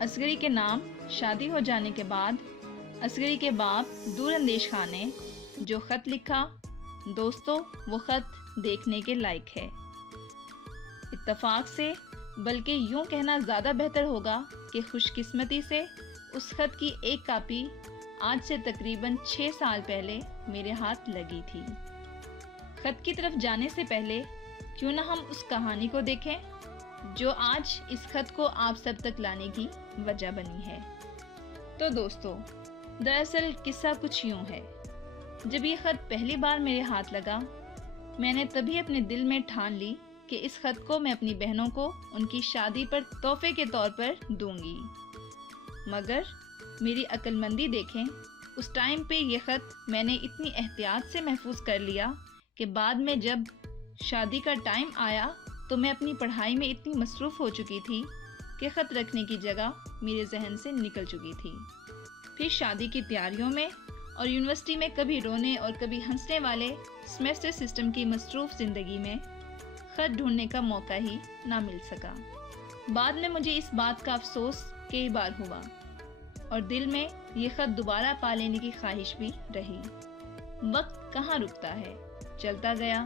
اصغری کے نام شادی ہو جانے کے بعد اصغری کے باپ دور اندیش خان نے جو خط لکھا، دوستو وہ خط دیکھنے کے لائق ہے۔ اتفاق سے، بلکہ یوں کہنا زیادہ بہتر ہوگا کہ خوش قسمتی سے، اس خط کی ایک کاپی آج سے تقریباً 6 سال پہلے میرے ہاتھ لگی تھی۔ خط کی طرف جانے سے پہلے کیوں نہ ہم اس کہانی کو دیکھیں جو آج اس خط کو آپ سب تک لانے کی وجہ بنی ہے۔ تو دوستو، دراصل قصہ کچھ یوں ہے۔ جب یہ خط پہلی بار میرے ہاتھ لگا، میں نے تبھی اپنے دل میں ٹھان لی کہ اس خط کو میں اپنی بہنوں کو ان کی شادی پر تحفے کے طور پر دوں گی۔ مگر میری عقل مندی دیکھیں، اس ٹائم پہ یہ خط میں نے اتنی احتیاط سے محفوظ کر لیا کہ بعد میں جب شادی کا ٹائم آیا تو میں اپنی پڑھائی میں اتنی مصروف ہو چکی تھی کہ خط رکھنے کی جگہ میرے ذہن سے نکل چکی تھی۔ پھر شادی کی تیاریوں میں اور یونیورسٹی میں کبھی رونے اور کبھی ہنسنے والے سیمیسٹر سسٹم کی مصروف زندگی میں خط ڈھونڈنے کا موقع ہی نہ مل سکا۔ بعد میں مجھے اس بات کا افسوس کئی بار ہوا اور دل میں یہ خط دوبارہ پا لینے کی خواہش بھی رہی۔ وقت کہاں رکتا ہے، چلتا گیا۔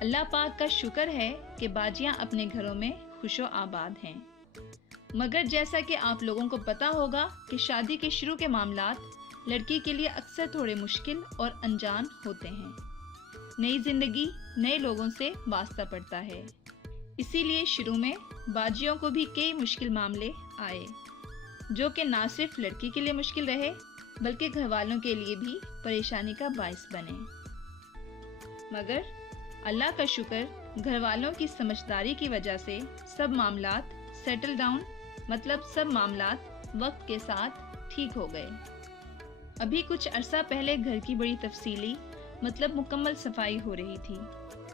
اللہ پاک کا شکر ہے کہ باجیاں اپنے گھروں میں خوش و آباد ہیں۔ مگر جیسا کہ آپ لوگوں کو پتہ ہوگا کہ شادی کے شروع کے معاملات لڑکی کے لیے اکثر تھوڑے مشکل اور انجان ہوتے ہیں۔ نئی زندگی، نئے لوگوں سے واسطہ پڑتا ہے، اسی لیے شروع میں باجیوں کو بھی کئی مشکل معاملے آئے جو کہ نہ صرف لڑکی کے لیے مشکل رہے بلکہ گھر والوں کے لیے بھی پریشانی کا باعث بنے۔ مگر اللہ کا شکر، گھر والوں کی سمجھداری کی وجہ سے سب معاملات سیٹل ڈاؤن، مطلب سب معاملات وقت کے ساتھ ٹھیک ہو گئے۔ ابھی کچھ عرصہ پہلے گھر کی بڑی تفصیلی مطلب مکمل صفائی ہو رہی تھی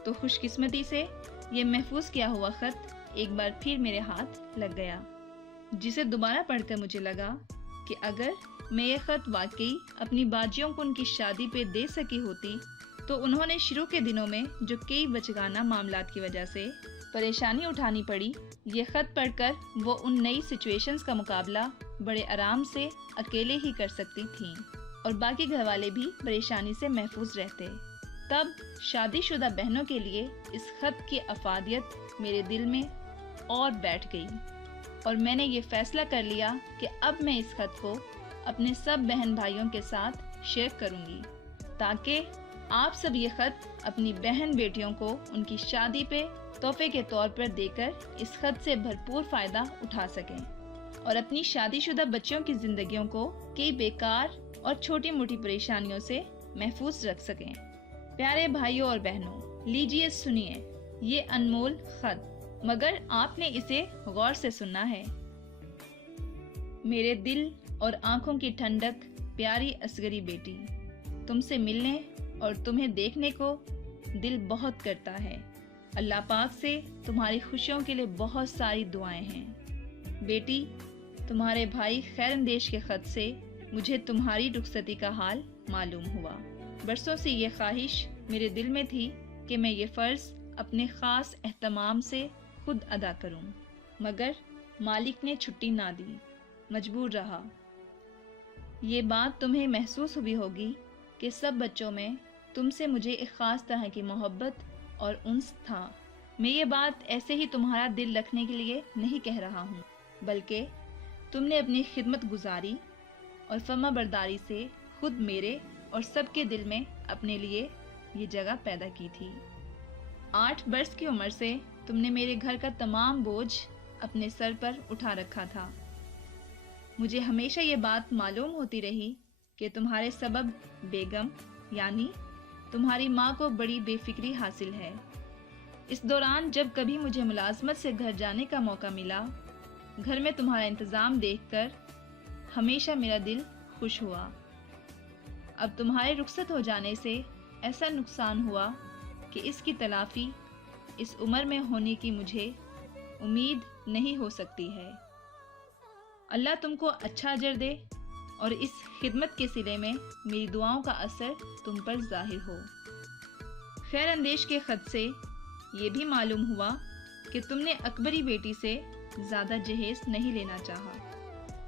تو خوش قسمتی سے یہ محفوظ کیا ہوا خط ایک بار پھر میرے ہاتھ لگ گیا، جسے دوبارہ پڑھ کر مجھے لگا کہ اگر میں یہ خط واقعی اپنی باجیوں کو ان کی شادی پہ دے سکی ہوتی تو انہوں نے شروع کے دنوں میں جو کئی بچگانہ معاملات کی وجہ سے پریشانی اٹھانی پڑی، یہ خط پڑھ کر وہ ان نئی سچویشنز کا مقابلہ بڑے آرام سے اکیلے ہی کر سکتی تھیں اور باقی گھر والے بھی پریشانی سے محفوظ رہتے۔ تب شادی شدہ بہنوں کے لیے اس خط کی افادیت میرے دل میں اور بیٹھ گئی اور میں نے یہ فیصلہ کر لیا کہ اب میں اس خط کو اپنے سب بہن بھائیوں کے ساتھ شیئر کروں گی تاکہ آپ سب یہ خط اپنی بہن بیٹیوں کو ان کی شادی پہ تحفے کے طور پر دے کر اس خط سے بھرپور فائدہ اٹھا سکیں اور اپنی شادی شدہ بچیوں کی زندگیوں کو کئی بیکار اور چھوٹی موٹی پریشانیوں سے محفوظ رکھ سکیں۔ پیارے بھائیوں اور بہنوں، لیجئے سنیے یہ انمول خط، مگر آپ نے اسے غور سے سننا ہے۔ میرے دل اور آنکھوں کی ٹھنڈک پیاری اصغری بیٹی، تم سے ملنے اور تمہیں دیکھنے کو دل بہت کرتا ہے۔ اللہ پاک سے تمہاری خوشیوں کے لیے بہت ساری دعائیں ہیں۔ بیٹی، تمہارے بھائی خیر اندیش کے خط سے مجھے تمہاری رخصتی کا حال معلوم ہوا۔ برسوں سے یہ خواہش میرے دل میں تھی کہ میں یہ فرض اپنے خاص اہتمام سے خود ادا کروں، مگر مالک نے چھٹی نہ دی، مجبور رہا۔ یہ بات تمہیں محسوس ہوئی ہوگی کہ سب بچوں میں تم سے مجھے ایک خاص طرح کی محبت اور انس تھا۔ میں یہ بات ایسے ہی تمہارا دل رکھنے کے لیے نہیں کہہ رہا ہوں، بلکہ تم نے اپنی خدمت گزاری اور فرما برداری سے خود میرے اور سب کے دل میں اپنے لیے یہ جگہ پیدا کی تھی۔ 8 برس کی عمر سے تم نے میرے گھر کا تمام بوجھ اپنے سر پر اٹھا رکھا تھا۔ مجھے ہمیشہ یہ بات معلوم ہوتی رہی کہ تمہارے سبب بیگم یعنی تمہاری ماں کو بڑی بے فکری حاصل ہے۔ اس دوران جب کبھی مجھے ملازمت سے گھر جانے کا موقع ملا، گھر میں تمہارا انتظام دیکھ کر ہمیشہ میرا دل خوش ہوا۔ اب تمہارے رخصت ہو جانے سے ایسا نقصان ہوا کہ اس کی تلافی اس عمر میں ہونے کی مجھے امید نہیں ہو سکتی ہے۔ اللہ تم کو اچھا اجر دے اور اس خدمت کے صلے میں میری دعاؤں کا اثر تم پر ظاہر ہو۔ خیر اندیش کے خط سے یہ بھی معلوم ہوا کہ تم نے اکبری بیٹی سے زیادہ جہیز نہیں لینا چاہا،